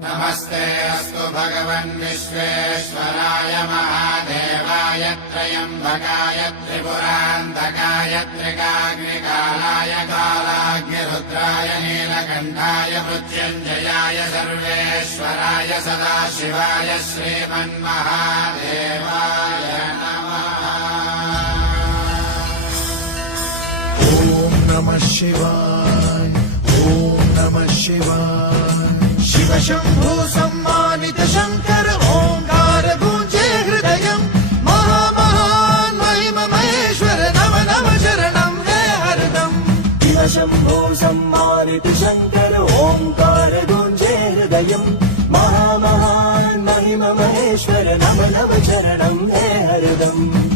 नमस्ते अस्तु भगवन् विश्वेश्वराय महादेवाय त्र्यम्बकाय त्रिपुरान्तकाय त्रिकाग्निकालाय कालाग्निरुद्राय नीलकण्ठाय मृत्युञ्जयाय सर्वेश्वराय सदाशिवाय श्रीमन्महादेवाय नमः। ॐ नमः शिवाय ॐ नमः शिवाय। शिव शंभो सम्मानित शंकर ओंकार गूंजे हृदयम् महामहान् महिम महेश्वर नम नम शरणं हे हरदम्। शिव शंभो सम्मानित शंकर ओंकार गूंजे हृदयम् महामहान् महिम महेश्वर नम नम शरणं हे हरदम्।